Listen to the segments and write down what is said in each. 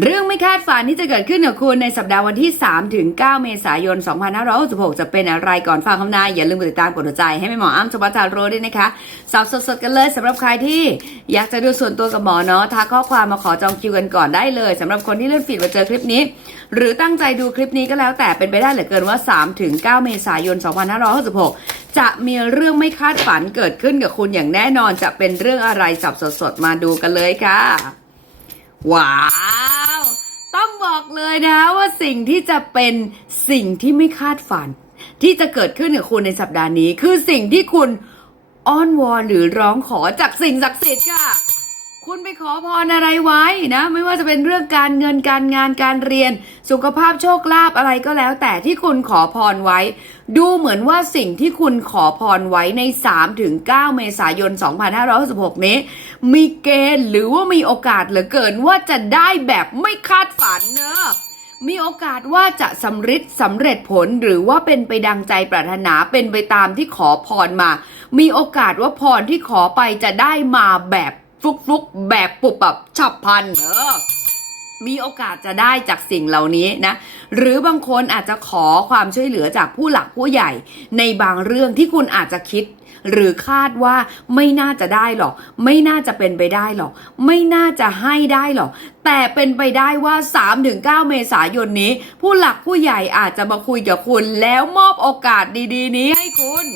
เรื่องไม่คาดฝันที่จะเกิดขึ้นกับคุณในสัปดาห์วันที่ 3 ถึง 9 เมษายน 2566 จะเป็นอะไรก่อนฟังคำนาย อย่าลืมกดติดตามกดหัวใจให้แม่หมออ้ำสุภัทราโรด้วยนะคะสอบสดๆกันเลยสำหรับใครที่อยากจะดูส่วนตัวกับหมอเนาะทักข้อความมาขอจองคิวกันก่อนได้เลยสำหรับคนที่เลื่อนฟีดมาเจอคลิปนี้ หรือตั้งใจดูคลิปนี้ก็แล้วแต่เป็นไปได้เหลือเกินว่า 3 ถึง 9 เมษายน 2566 จะมีเรื่องไม่คาดฝันเกิดขึ้นกับคุณอย่างแน่นอนจะเป็นเรื่องอะไรสับสดๆมาดูกันเลยค่ะว้า บอกเลยนะว่าสิ่งที่จะเป็นสิ่งที่ไม่คาดฝัน ที่จะเกิดขึ้นกับคุณในสัปดาห์นี้ คือสิ่งที่คุณอ้อนวอนหรือร้องขอจากสิ่งศักดิ์สิทธิ์ค่ะ คุณไปขอพรอะไรไว้นะ ไม่ว่าจะเป็นเรื่องการเงินการงานการเรียน สุขภาพโชคลาภอะไรก็แล้ว แต่ที่คุณขอพรไว้ ดูเหมือนว่าสิ่งที่คุณขอพรไว้ใน 3-9 เมษายน 2566 นี้ มีเกณฑ์หรือว่ามีโอกาสเหลือเกินว่าจะได้แบบไม่คาดฝันเนอะมีโอกาสว่าจะสำเร็จสำเร็จผลหรือว่าเป็นไปดังใจปรารถนาเป็นไปตามที่ขอพรมา มีโอกาสว่าพรที่ขอไปจะได้มาแบบ ฟลุกๆแบบปุบปับฉับพลันเนอะมีโอกาสจะได้จากสิ่งเหล่านี้นะ หรือบางคนอาจจะขอความช่วยเหลือจากผู้หลักผู้ใหญ่ ในบางเรื่องที่คุณอาจจะคิด หรือคาดว่าไม่น่าจะได้หรอก ไม่น่าจะเป็นไปได้หรอก ไม่น่าจะให้ได้หรอก แต่เป็นไปได้ว่า 3-9 เมษายนนี้ ผู้หลักผู้ใหญ่อาจจะมาคุยกับคุณแล้วมอบโอกาสดี ๆ นี้ให้คุณ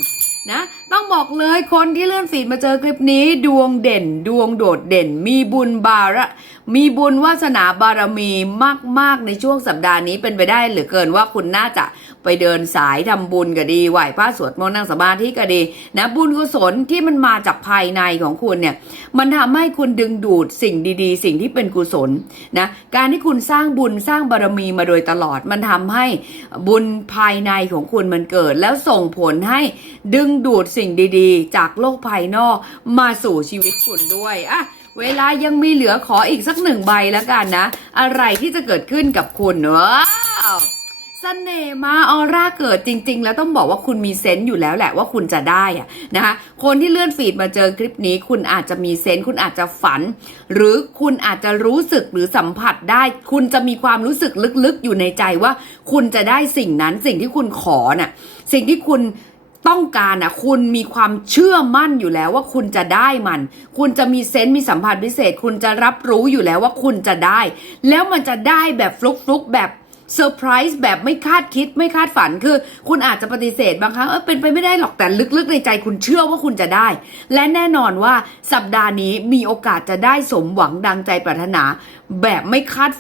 นะต้องบอกเลยคนที่เลื่อนฟีดมาเจอคลิปนี้ ดวงเด่น ดวงโดดเด่น มีบุญบาระมีบุญวาสนาบารมีมาก ๆ ในช่วงสัปดาห์นี้เป็นไปได้เหลือเกินว่าคุณน่าจะไปเดินสายทำบุญก็ดีไหว้พระสวดมนต์นั่งสมาธิก็ดีนะบุญกุศลที่มันมาจากภายในของคุณเนี่ยมันทำให้คุณดึงดูดสิ่งดีๆ สิ่งที่เป็นกุศลนะการที่คุณสร้างบุญสร้างบารมีมาโดยตลอด มันทำให้บุญภายในของคุณมันเกิด แล้วส่งผลให้ดึงดูดสิ่งดีๆ จากโลกภายนอกมาสู่ชีวิตคุณด้วยอะเวลายังมีเหลือขออีกสักหนึ่งใบแล้วกันนะ อะไรที่จะเกิดขึ้นกับคุณว้าวเสน่ห์มาออร่าเกิดจริง ๆ แล้วต้องบอกว่าคุณมีเซนต์อยู่แล้วแหละว่าคุณจะได้อะนะคะคนที่เลื่อนฟีดมาเจอคลิปนี้ คุณอาจจะมีเซนต์คุณอาจจะฝัน หรือคุณอาจจะรู้สึกหรือสัมผัสได้ คุณจะมีความรู้สึกลึกๆอยู่ในใจว่า คุณจะได้สิ่งนั้นสิ่งที่คุณขอน่ะสิ่งที่คุณ ต้องการอะคุณมีความเชื่อมั่นอยู่แล้วว่าคุณจะได้มัน คุณจะมีเซนต์มีสัมผัสพิเศษ คุณจะรับรู้อยู่แล้วว่าคุณจะได้ แล้วมันจะได้แบบฟลุกฟลุกแบบเซอร์ไพรส์แบบไม่คาดคิดไม่คาดฝันคือ คุณอาจจะปฏิเสธบางครั้งเออเป็นไปไม่ได้หรอกแต่ลึกๆในใจคุณเชื่อว่าคุณจะได้ และแน่นอนว่าสัปดาห์นี้มีโอกาสจะได้สมหวังดังใจปรารถนาแบบไม่คาด